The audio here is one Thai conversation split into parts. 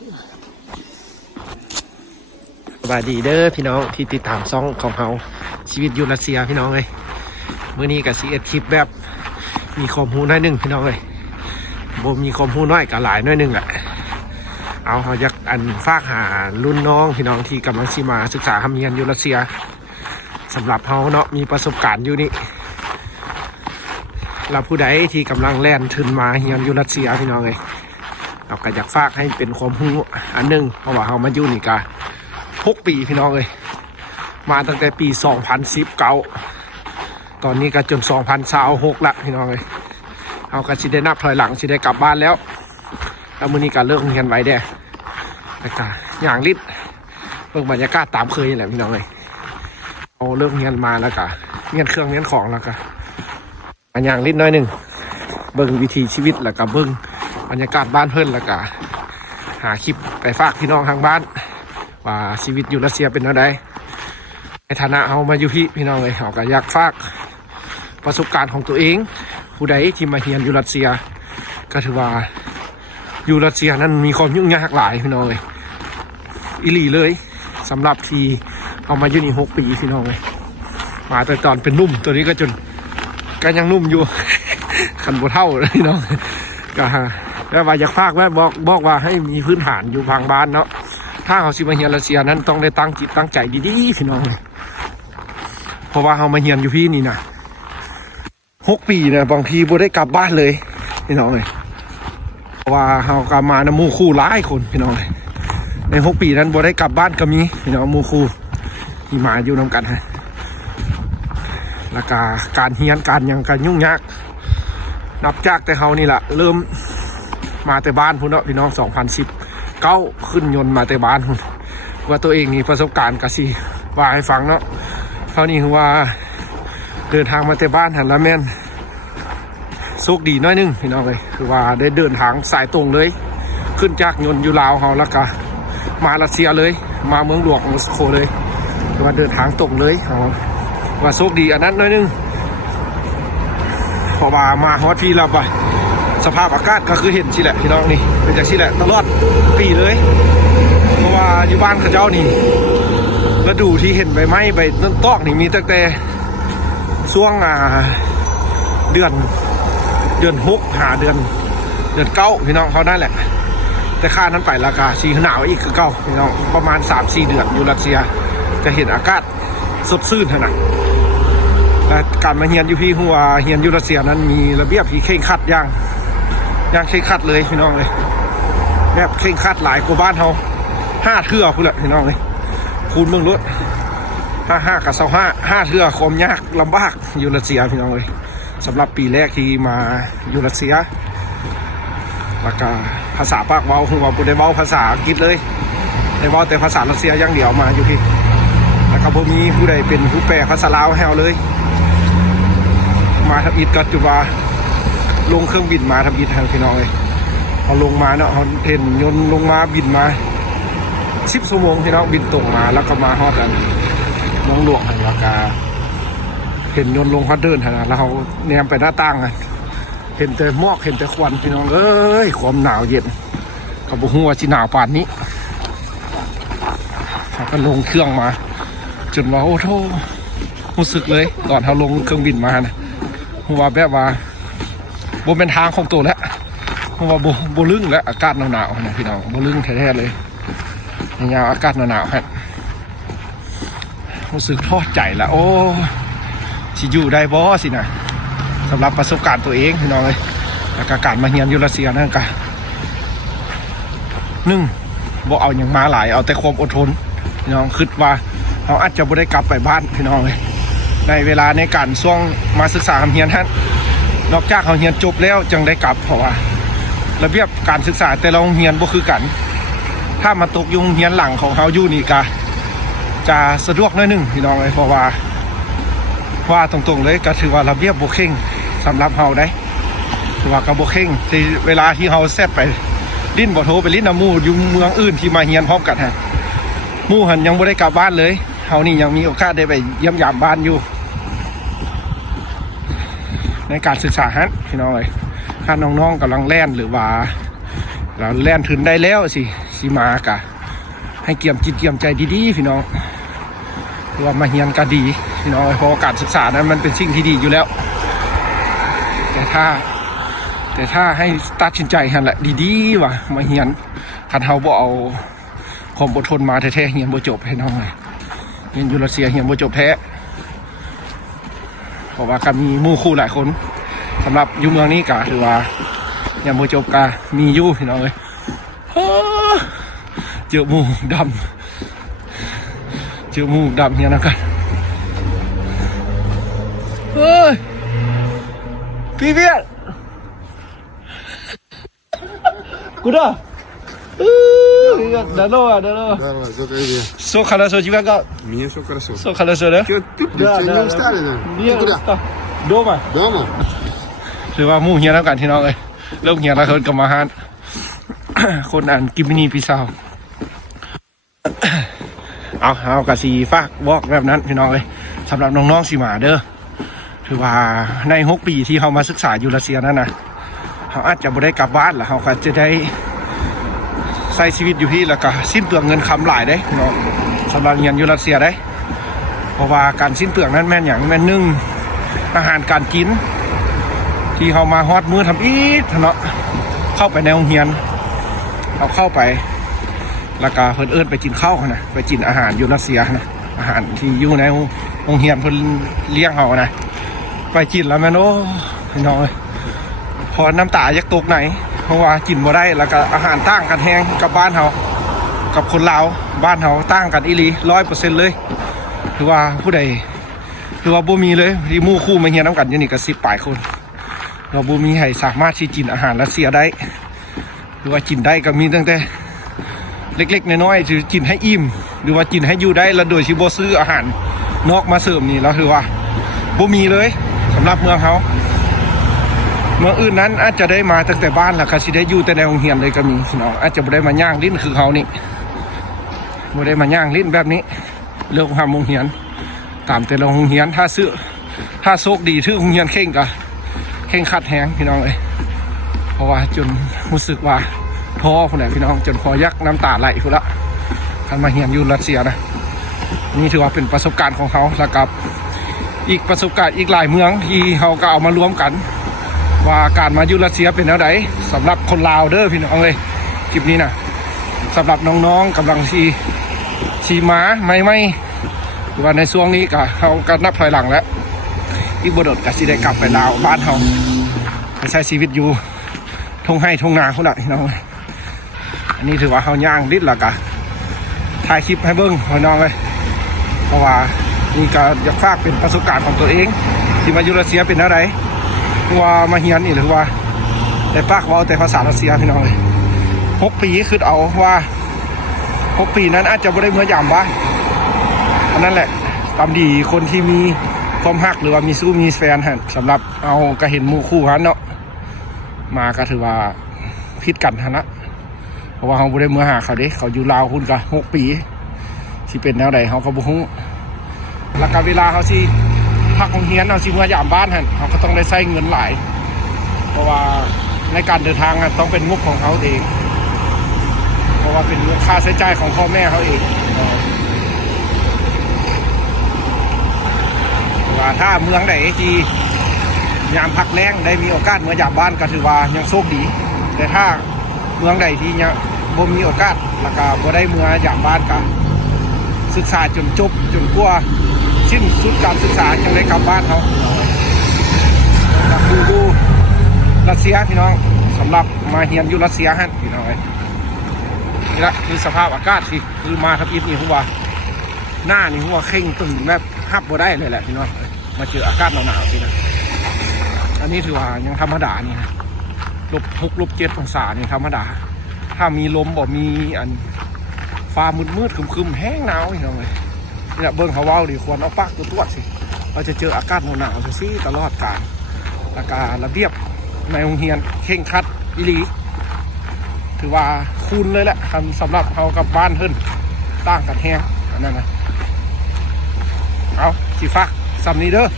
สวัสดีเด้อพี่น้องที่ติดตามซ่องของเราชีวิตอยู่รัสเซียพี่น้องเลยเมื่อนี้กับซีเอสคลิปแบบมีความรู้น้อยหนึ่งพี่น้องเลยบ่มีความรู้น้อยกับหลายน้อยหนึ่งอ่ะเอาเขาอยากฝากหารุ่นน้องพี่น้องที่กำลังมาศึกษาทำเรียนอยู่รัสเซียสำหรับเขาเนาะมีประสบการณ์อยู่นี่เราผู้ใดที่กำลังแล่นถึงมาเรียนอยู่รัสเซียพี่น้องเลยเราก็อยากฝากให้เป็นความรู้อันหนึ่งเพราะว่าเขามาอยู่นี่กะ6 ปีพี่น้องเลยมาตั้งแต่ปี2019ตอนนี้ก็จน2026ละพี่น้องเลยเอาก็สิได้นับถอยหลังสิได้กลับบ้านแล้วแล้วมื้อนี้ก็เลิกเรียนไว้แด้แล้วก็อย่างลิดเบิ่งบรรยากาศตามเคยแหละพี่น้องเลยเอาเลิกเรียนมาแล้วก็เรียนเครื่องเรียนของแล้วก็อย่างลิดน้อยหนึ่งเบิ่งวิถีชีวิตแล้วก็เบิ่งบรรยากาศบ้านเพิ่นแล้วก็หาคลิปไปฝากพี่น้องทางบ้านว่าชีวิตอยู่รัสเซียเป็นอะไรในฐานะเอามาอยู่พี่น้องเลยเขาก็อยากฝากประสบการณ์ของตัวเองผู้ใดที่มาเรียนอยู่รัสเซียก็ถือว่าอยู่รัสเซียนั้นมีความยุ่งยากหลายพี่น้องเลยอีหลีเลยสำหรับที่เอามาอยู่นี่6 ปีพี่น้องเลยมาแต่ตอนเป็นนุ่มตัวนี้ก็ยังนุ่มอยู่ ขันบัวเท่าเลยพี่น้องก็แล้วว่าอยากฝากว่าบอกว่าให้มีพื้นฐานอยู่ทางบ้านเนาะถ้าเขาสิมาเรียนรัสเซียนั้นต้องได้ตั้งจิตตั้งใจดีๆพี่น้องเพราะว่าเขามาเรียนอยู่พี่นี่นะ6 ปีนะบางทีบ่ได้กลับบ้านเลยพี่น้องเลยเพราะว่าเขากลับมานะหมู่คู่หลายคนพี่น้องเลยใน6 ปีนั้นบ่ได้กลับบ้านก็มีพี่น้องหมู่คู่ที่มาอยู่นำกันฮะแล้วก็การเรียนการยังการยุ่งยากนับจากแต่เขานี่แหละเริ่มมาแต่บ้านพุ่นเนาะพี่น้อง2019ขึ้นยนต์มาแต่บ้านพุ่นว่าตัวเองนี่ประสบการณ์กะสิว่าให้ฟังเนาะเท่านี้คือว่าเดินทางมาแต่บ้านหันละแม่นโชคดีน้อยนึงพี่น้องเลยคือว่าได้เดินทางสายตรงเลยขึ้นจากยนต์อยู่ลาวเขาแล้วก็มารัสเซียเลยมาเมืองหลวงมอสโกเลยคือว่าเดินทางตรงเลยเขาว่าโชคดีอันนั้นน้อยนึงพอมาฮอตพี่เราไปสภาพอากาศก็คือเห็นสิแหละพี่น้องนี่เป็นจากสิแหละตลอดปีเลยเพราะว่าอยู่บ้านเขาเจ้านี่ฤดูที่เห็นใบไม้ใบต้นตอกนี่มีตั้งแต่ช่วงเดือน6หาเดือน9พี่น้องเขาได้แหละแต่ค่านั้นไปราคาสีหนาวอีกคือเก่าพี่น้องประมาณ 3-4 เดือนอยู่รัสเซียจะเห็นอากาศสดชื่นขนาดการมาเรียนอยู่พี่หัวเรียนอยู่รัสเซียนั้นมีระเบียบที่เคร่งครัดอย่างเคร่งครัดเลยพี่น้องเลยแบบเคร่งครัดหลายกว่าบ้านเขา5 เทื่อคุณแหละพี่น้องเลยคูณเมืองรถ55 กับ25 5 เทื่อความยากลำบากอยู่รัสเซียพี่น้องเลยสำหรับปีแรกที่มาอยู่รัสเซียแล้วก็ภาษาปากเว้าคือว่าบ่ได้เว้าภาษาอังกฤษเลยได้เว้าแต่ภาษารัสเซียอย่างเดียวมาอยู่พี่แล้วก็บ่มีผู้ใดเป็นผู้แปลภาษาลาวให้เราเลยมาทำอิฐก็จุว่าลงเครื่องบินมาทำอิฐทางพี่น้องเลยพอลงมาเนาะเขาเห็นยนต์ลงมาบินมา10 ชั่วโมงพี่น้องบินตรงมาแล้วก็มาฮอดกันเมืองหลวงแล้วก็เห็นยนต์ลงฮอดเดินนะแล้วเขาแนมไปหน้าต่างกันเห็นแต่หมอกเห็นแต่ควันพี่น้องเอ้ยความหนาวเย็นเขาบอกว่าสิหนาวป่านนี้เขาก็ลงเครื่องมาจนว่าโอ้โธ่รู้สึกเลยตอนเขาลงเครื่องบินมานะว่าแบบว่าบนเป็นทางของตัวแล้วเพราะว่าโบลึงแล้วอากาศหนาวๆนะพี่น้องโบลึงแท้ๆเลยยาวอากาศหนาวๆฮะรู้สึกท้อใจละโอ้สิอยู่ได้บ่สินะสำหรับประสบการณ์ตัวเองพี่น้องเลยแล้วก็การมาเรียนอยู่รัสเซียนั่นก็บ่เอาอย่างมาหลายเอาแต่ความอดทนพี่น้องคิดว่าเราอาจจะบ่ได้กลับไปบ้านพี่น้องเลยในเวลาในการช่วงมาศึกษาเรียนท่านนอกจากเขาเรียนจบแล้วจึงได้กลับเพราะว่าระเบียบการศึกษาแต่ละโรงเรียนบ่คือกันถ้ามาตกอยู่โรงเรียนหลังของเขาอยู่นี่ก็จะสะดวกน้อยนึงพี่น้องเลยเพราะว่าตรงๆเลยก็ถือว่าระเบียบบ่เคร่งสำหรับเฮาได้ถือว่าก็บ่เคร่งที่เวลาที่เฮาแซ่บไปลิ้นบ่โทรไปลิ้นน้ำหมู่อยู่เมืองอื่นที่มาเรียนพร้อมกันฮะหมู่หันยังบ่ได้กลับบ้านเลยเฮานี่ยังมีโอกาสได้ไปเยี่ยมยามบ้านอยู่ในการศึกษาฮะพี่น้องเลยถ้าน้องๆกำลังแล่นหรือว่า เราแล่นถึงได้แล้วสิมากะให้เกี่ยมจิตเกี่ยมใจดีๆพี่น้องคือว่ามาเฮียนก็ดีพี่น้องเพราะการศึกษานั้นมันเป็นสิ่งที่ดีอยู่แล้วแต่ถ้าให้ตัดสินใจหันแหละดีๆว่ามาเฮียนคันเฮาบ่เอาความอดทนมาแท้ๆเฮียนบ่จบให้น้องเลยเฮียนอยู่รัสเซียเฮียนบ่จบแท้เพราะว่าก็มีหมู่คู่หลายคนสำหรับอยู่เมืองนี้ก็ถือว่ายังบ่จบก็มีอยู่พี่น้องเลยเจอหมู่ดำเนี่ยนะกันเฮ้ยพี่เวียดกูเด้อда Все хорошо, тебя как? Мне все хорошо. Все хорошо, да? Ты не устали, да? Нет, Ты куда? Дома. Дома? ถือว่ามู่เฮียแล้วกันที่น้องเลยเลิกเฮียแล้วคนกับมาฮาน คนอ่านกิมนีปีซาวเอากระสีฟากวอกแบบนั้นพี่น้องเลยสำหรับน้องๆสีหมาเด้อถือว่าใน6 ปีที่เขามาศึกษาอยู่รัสเซียนั่นนะเขาอาจจะไม่ได้กลับบ้านหรอเขาก็จะได้ใช้ชีวิตอยู่ที่แล้วก็สิ้นเปลืองเงินคำหลายได้พี่น้องสำหรับเรียนอยู่รัสเซียได้เพราะว่าการสิ้นเปลืองนั้นแม่นอย่างแม่นนึ่งอาหารการกินที่เขามาฮอดมือทำอีกเนาะเข้าไปในโรงเรียนเอาเข้าไปแล้วก็เพิ่นเอิ้นไปกินข้าวนะไปกินอาหารอยู่รัสเซียนะอาหารที่อยู่ในโรงเรียนเพิ่นเลี้ยงเขานะไปกินแล้วแม่นโอ้พี่น้องเลยพอน้ำตายักตกไหนเพราะว่ากินบ่ได้แล้วก็อาหารต่างกันแฮงกับบ้านเขากับคนลาวบ้านเขาต่างกันอีหลี 100% เลยคือว่าผู้ใดคือว่าบ่มีเลยที่หมู่คู่มาเฮียนน้ำกันอยู่นี่ก็10 ปลายคนเราบ่มีให้สามารถที่กินอาหารรัสเซียได้หรือว่ากินได้ก็มีตั้งแต่เล็กๆน้อยๆคือกินให้อิ่มหรือว่ากินให้อยู่ได้แล้วโดยที่บ่ซื้ออาหารนอกมาเสริมนี่แล้วคือว่าบ่มีเลยสำหรับเมืองเขาเมืองอื่นนั้นอาจจะได้มาตั้งแต่บ้านแล้วก็สิได้อยู่แต่ในโรงเรียนเลยก็มีพี่น้องอาจจะบ่ได้มาย่างลิ้นคือเขานี่บ่ได้มาย่างลิ้นแบบนี้เรื่องทำโรงเรียนตามแต่โรงเรียนถ้าโชคดีที่โรงเรียนเข่งก็เข่งขัดแหงพี่น้องเอ้ยเพราะว่าจนรู้สึกว่าท้อคนไหนพี่น้องจนพอยักน้ำตาไหลพุ่นละท่านมาเรียนอยู่รัสเซียนะนี่ถือว่าเป็นประสบการณ์ของเขาแล้วกับอีกประสบการณ์อีกหลายเมืองที่เขาก็เอามารวมกันว่าการมาอยู่รัสเซียเป็นแนวไหนสำหรับคนลาวเด้อพี่น้องเลยคลิปนี้นะสำหรับน้องๆกำลังชีม้าไม่หรือว่าในช่วงนี้ก็เขาก็นับถอยหลังแล้วอีกบดก็สิได้กลับไปลาวบ้านเขาไปใช้ชีวิตอยู่ทงให้ทงนาเขาละพี่น้องอันนี้ถือว่าเขาย่างดิดละกะถ่ายคลิปให้เบิ้งพี่น้องเลยเพราะว่านี่ก็อยากฝากเป็นประสบการณ์ของตัวเองที่มาอยู่รัสเซียเป็นอะไรว่ามาเฮียนนี่หรือว่าแต่ปากว่าแต่ภาษารัสเซียพี่น้องเลย6 ปีคือเอาว่า6 ปีนั้นอาจจะไม่ได้เมื่อยามบ้านอันนั้นแหละตามดีคนที่มีความฮักหรือว่ามีสู้มีแฟนฮะสำหรับเอาก็เห็นหมู่คู่ฮันเนาะมาก็ถือว่าพิดกันฮะนะเพราะว่าเขาไม่ได้เมื่อหาเขาเด้เขาอยู่ลาวคุณก็6 ปีที่เป็นแนวใดเขาก็บุ้งแล้วก็เวลาเขาสิพักโรงเรียนเอาสิเมื่อยามบ้านฮะเขาก็ต้องได้ใช้เงินหลายเพราะว่าในการเดินทางต้องเป็นงบของเขาเองเพราะว่าเป็นค่าใช้จ่ายของพ่อแม่เขาเองว่าถ้าเมืองไหนที่ยามพักแรงได้มีโอกาสเมื่อยามบ้านก็ถือว่ายังโชคดีแต่ถ้าเมืองใดที่ยังบ่มีโอกาสแล้วก็บ่ได้เมื่อยามบ้านก็ศึกษาจนจบจนกว่าสิ้นสุดการศึกษาจึงได้กลับบ้านเขาดูรัสเซียพี่น้องสำหรับมาเฮียนอยู่รัสเซียฮะพี่น้องนี่ละคือสภาพอากาศที่คือมาทับอิฐนี่หัวหน้านี่หัวเข่งตึงแบบฮับบ่ได้เลยแหละพี่น้องมาเจออากาศหนาวๆสินะอันนี้ถือว่ายังธรรมดานี่นะ-6 -7 องศานี่ธรรมดาถ้ามีลมบ่มีอันฟ้ามืดๆครึมๆแห้งหนาวพี่น้องเลยเนี่ยเบิ้งเขาว้าวดิควรเอาปากตัวสิเราจะเจออากาศหนาวๆสิตลอดกาลอากาศระเบียบในโรงเรียนเข่งคัดอีหลีถือว่าคุณเลยแหละสำหรับเขากับบ้านเพิ่นต่างกันแห้งอันนั้นนะเอาสิฟักซ้ำนี้เด้อ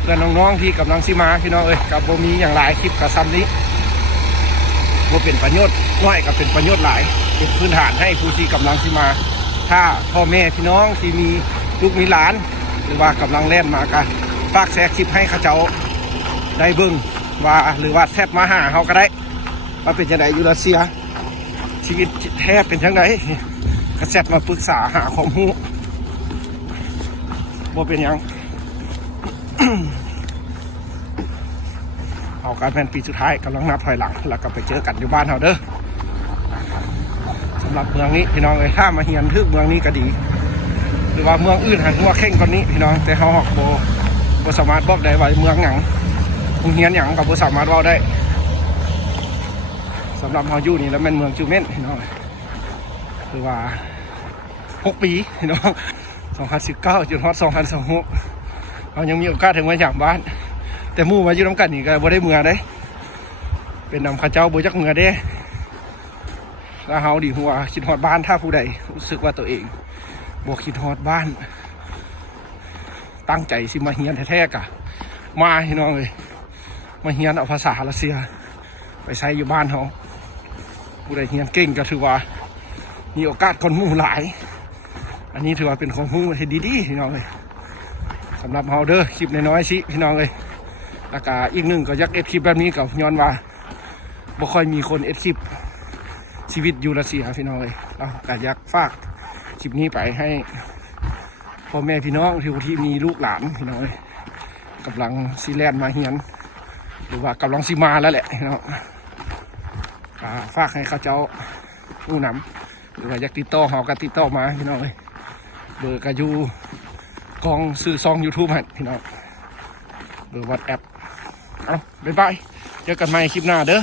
เพื่อนน้องๆที่กำลังสิมาพี่น้องเอ้ยกับโบมีอย่างหลายคลิปกับซ้ำนี้ ว่าเป็นประโยชน์น้อยกับเป็นประโยชน์หลายเป็นพื้นฐานให้ผู้ที่กำลังที่มา ถ้าพ่อแม่พี่น้องที่มีลูกมีหลาน หรือว่ากำลังเล่นมากันฝากแชร์คลิปให้เขาเจ้าได้เบิ่งว่าหรือว่าแซดมาหาเขาก็ได้ว่าเป็นจังไดอยู่รัสเซียชีวิตแท้เป็นจังไดก็แซดมาปรึกษาหาความรู้บ่เป็นหยัง เอาการเป็นปีสุดท้ายกำลังนับถอยหลังแล้วก็ไปเจอกันอยู่บ้านเขาเด้อสำหรับเมืองนี้พี่น้องเลยถ้ามาเฮียนทึกเมืองนี้ก็ดี หรือว่าเมืองอื่นหันหัวเข่งกว่านี้พี่น้องแต่เขาหอกโบสามารถบอกได้ว่าเมืองหยังเฮียนหยังกับโบสามารถบอกได้สำหรับเขาอยู่นี่แล้วเป็นเมืองจูเม่นพี่น้องคือว่า6 ปีพี่น้อง2019จนฮอด2026เรายังมีโอกาสถึงมาจากบ้านแต่มู่มาอยู่น้ำกันนี่ก็บ่ได้เมืองได้เป็นนำข้าเจ้าบ่จักเมืองได้แล้วเฮาดีหัวคิดฮอดบ้านถ้าผู้ใดรู้สึกว่าตัวเองบ่คิดฮอดบ้านตั้งใจสิมาเฮียนแท้ๆกะมาพี่น้องเลยมาเฮียนเอาภาษารัสเซียไปใช้อยู่บ้านเฮาผู้ใดเฮียนเก่งก็ถือว่ามีโอกาสคนหมู่หลายอันนี้ถือว่าเป็นของมู่ที่ดีๆพี่น้องเลยสำหรับเฮาเด้อคลิปน้อยๆสิพี่น้องเลยแล้วก็อีกหนึ่งก็อยากเอ็ดคลิปแบบนี้กับย้อนว่าบ่ค่อยมีคนเอ็ดคลิปชีวิตอยู่รัสเซียพี่น้องเลยเราก็อยากฝากคลิปนี้ไปให้พ่อแม่พี่น้องที่มีลูกหลานพี่น้องเลยกำลังซีแลนด์มาเฮียนหรือว่ากำลังซีมาแล้วแหละพี่น้องฝากให้เขาเจ้าผู้นำหรือว่าอยากติดต่อเขาก็ติดต่อมาพี่น้องเลยเบอร์ก็อยู่กองซื้อซอง YouTube ให้พี่น้องเบอร์WhatsApp เอาบ๊ายบายเจอกันใหม่คลิปหน้าเด้อ